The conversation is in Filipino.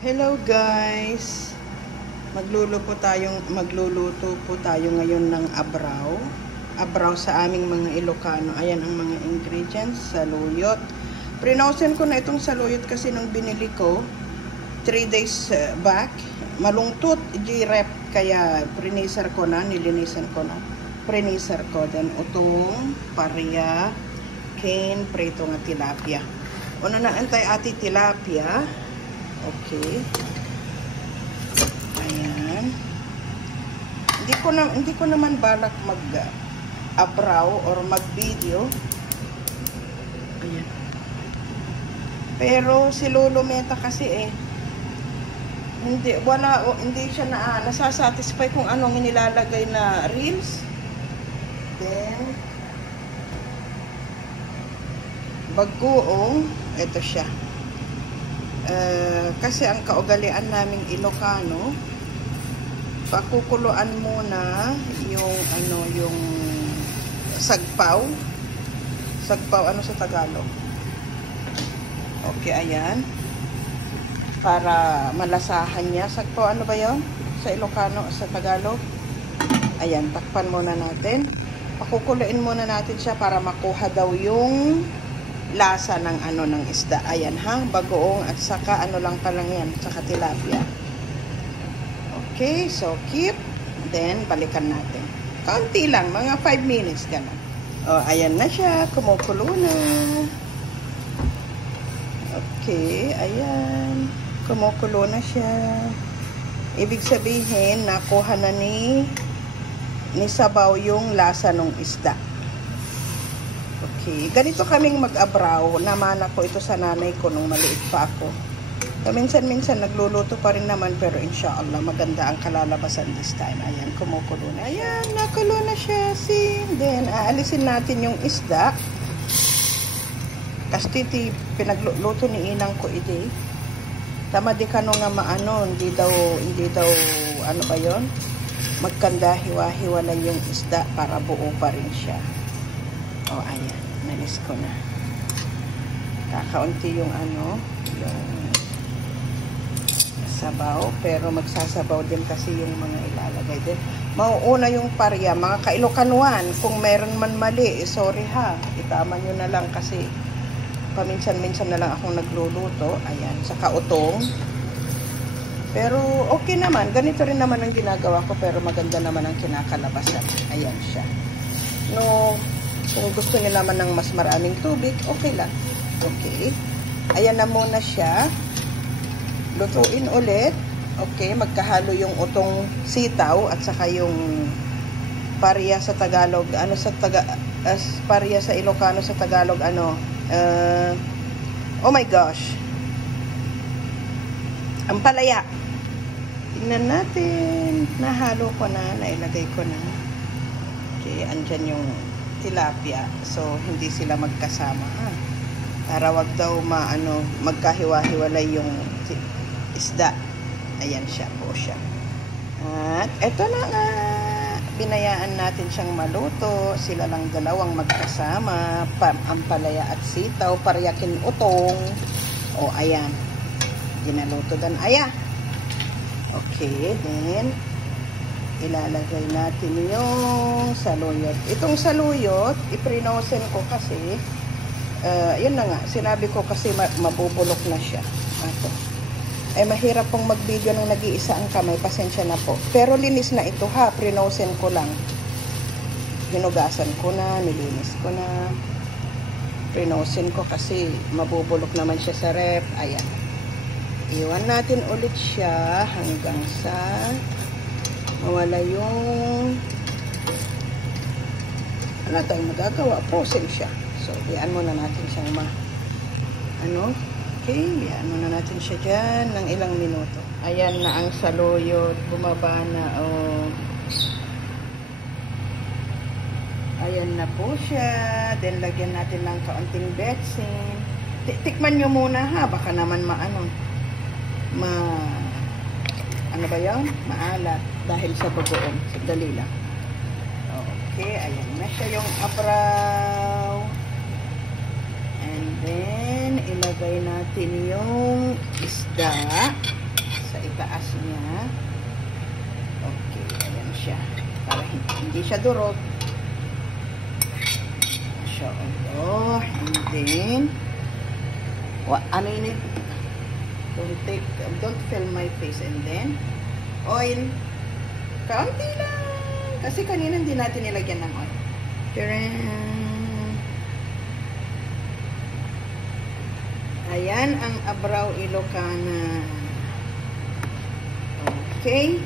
Hello guys. Magluluto po tayo ngayon ng abraw. Abraw sa aming mga Ilocano. Ayan ang mga ingredients. Saluyot. Prinosen ko na itong saluyot kasi nung binili ko 3 days back. Malungtot, G-rep. Kaya priniser ko na, nilinisan ko na. Priniser ko. Then utong, paria, cane, prito nga tilapia. Una na antay ati tilapia. Okay. Ayan. Hindi ko naman balak mag-abraw or mag-video. Ayan. Pero si Lolo Meta kasi hindi siya nasasatisfy kung anong inilalagay na reels. Then bagoong, ito siya. Kasi ang kaugalian naming Ilocano, pakukuluan muna yung sagpaw. Sagpaw ano sa Tagalog? Okay, ayan. Para malasahan niya. Sagpaw ano ba 'yon? Sa Ilocano, sa Tagalog? Ayan, takpan muna natin. Pakukuluin muna natin siya para makuha daw yung lasa ng isda. Ayan ha, bagoong at saka lang yan, saka tilapia. Okay, so keep. Then balikan natin. Kaunti lang, mga 5 minutes gano'n. Oh, ayan na siya, kumukulo na. Okay, ayan. Kumukulo na siya. Ibig sabihin, nakuha na ni sabaw yung lasa ng isda. Okay, ganito kaming mag-abraw. Naman ako ito sa nanay ko nung maliit pa ako. Minsan-minsan nagluluto pa rin naman, pero inshallah maganda ang kalalabasan this time. Ayan, kumukulo na. Ayan, nakulo na siya. See? Then, aalisin natin yung isda. Kasi pinagluto ni inang ko ide. Tama di ka nga maano, hindi daw, ano ba yon? Magkanda, hiwa-hiwalay yung isda para buo pa rin siya. Oh, ayan. Nalis ko na. Kakaunti yung yung sabaw. Pero magsasabaw din kasi yung mga ilalagay din. Mauuna yung parya. Mga Kailocanuan, kung meron man mali, sorry ha. Itama nyo na lang kasi paminsan-minsan na lang akong nagluluto. Ayan. Saka utong. Pero okay naman. Ganito rin naman ang ginagawa ko. Pero maganda naman ang kinakalabasan. Ayan siya. No, kung gusto niyo naman ng mas maraming tubig, okay lang. Okay. Ayan na muna siya. Lutuin ulit. Okay, magkahalo yung utong sitaw at saka yung paria sa Tagalog. Paria sa Ilocano sa Tagalog, oh my gosh. Ang palaya. Tingnan natin. Nahalo ko na, nailagay ko na. Okay, andyan yung tilapia. So, hindi sila magkasama, ha? Para wag daw magkahiwa-hiwalay yung isda. Ayan siya po siya. At eto na nga. Binayaan natin siyang maluto. Sila lang dalawang magkasama. Ang palaya at sitaw. Paryakin utong. O, ayan. Ginaluto dan. Ayan. Okay, then ilalagay natin yung saluyot. Itong saluyot, iprinosen ko kasi, yun na nga, sinabi ko kasi mabubulok na siya. Mahirap pong mag-video nung nag-iisa ang kamay, pasensya na po. Pero linis na ito ha, prinosen ko lang. Hinugasan ko na, nilinis ko na. Prinosen ko kasi mabubulok naman siya sa ref. Ayan. Iwan natin ulit siya hanggang sa mawala yung wala tayong magagawa, frozen siya. So, iyan muna natin siyang okay, iyan muna natin siya dyan ng ilang minuto. Ayan na ang saluyot, bumaba na, ayan na po siya. Then, lagyan natin ng kaunting betsin. Tikman nyo muna ha, baka naman ano ba yun? Maalat dahil sa bagoong. Dali lang. Okay, ayan na siya yung abraw. And then, ilagay natin yung isda. niya. Okay, ayan siya. Para hindi siya durog. Siya, and then, ano yun? Don't film my face. And then, oil. Kaunti lang. Kasi kanina hindi natin nilagyan ng oil. Ayan ang Abraw Ilocana. Okay.